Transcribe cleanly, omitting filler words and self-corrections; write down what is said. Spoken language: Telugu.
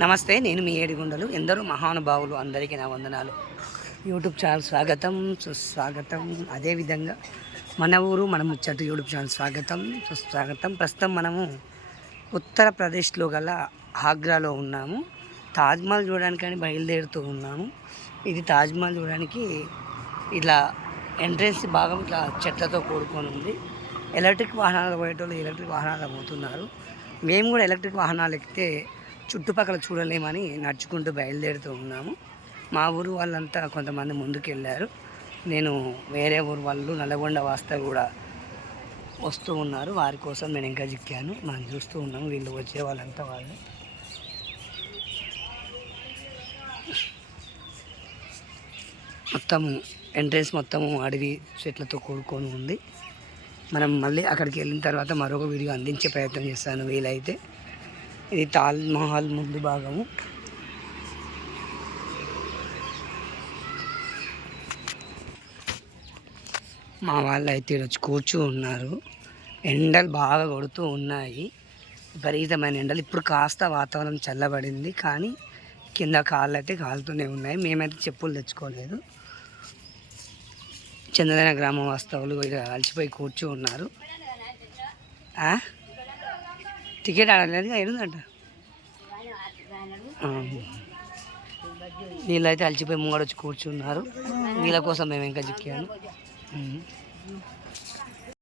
నమస్తే, నేను మీ ఏడిగుండలు. ఎందరో మహానుభావులు, అందరికీ నా వందనాలు. యూట్యూబ్ ఛానల్ స్వాగతం, సుస్వాగతం. అదేవిధంగా మన ఊరు మన ముచ్చట యూట్యూబ్ ఛానల్ స్వాగతం, సుస్వాగతం. ప్రస్తుతం మనము ఉత్తరప్రదేశ్లో గల ఆగ్రాలో ఉన్నాము. తాజ్మహల్ చూడడానికని బయలుదేరుతూ ఉన్నాము. ఇది తాజ్మహల్ చూడడానికి ఇట్లా ఎంట్రెన్స్ భాగం ఇట్లా చెట్లతో కూడుకొని ఉంది. ఎలక్ట్రిక్ వాహనాలు పోయేటోళ్ళు ఎలక్ట్రిక్ వాహనాలు పోతున్నారు. మేము కూడా ఎలక్ట్రిక్ వాహనాలు ఎక్కితే చుట్టుపక్కల చూడలేమని నడుచుకుంటూ బయలుదేరుతూ ఉన్నాము. మా ఊరు వాళ్ళంతా కొంతమంది ముందుకు వెళ్ళారు. నేను వేరే ఊరు వాళ్ళు నల్గొండ వాస్త కూడా వస్తూ ఉన్నారు. వారి కోసం నేను ఇంకా చిక్కాను. మనం చూస్తూ ఉన్నాము. వీళ్ళు వచ్చే వాళ్ళంతా వాళ్ళు మొత్తము ఎంట్రెన్స్ మొత్తము అడవి చెట్లతో కూడుకొని ఉంది. మనం మళ్ళీ అక్కడికి వెళ్ళిన తర్వాత మరొక వీడియో అందించే ప్రయత్నం చేస్తాను వీలైతే. ఇది తాజ్మహల్ ముందు భాగము. మా వాళ్ళు అయితే వచ్చి కూర్చు ఉన్నారు. ఎండలు బాగా కొడుతూ ఉన్నాయి, విపరీతమైన ఎండలు. ఇప్పుడు కాస్త వాతావరణం చల్లబడింది, కానీ కింద కాళ్ళు అయితే కాలుతూనే ఉన్నాయి. మేమైతే చెప్పులు తెచ్చుకోలేదు. చందన గ్రామం వాస్తవులు ఇక అలసిపోయి కూర్చు ఉన్నారు. టికెట్ ఆడలేదు, ఏడుందంట. వీళ్ళైతే అలసిపోయి ముంగడొచ్చి కూర్చున్నారు. వీళ్ళ కోసం మేము ఇంకా చిక్కాను.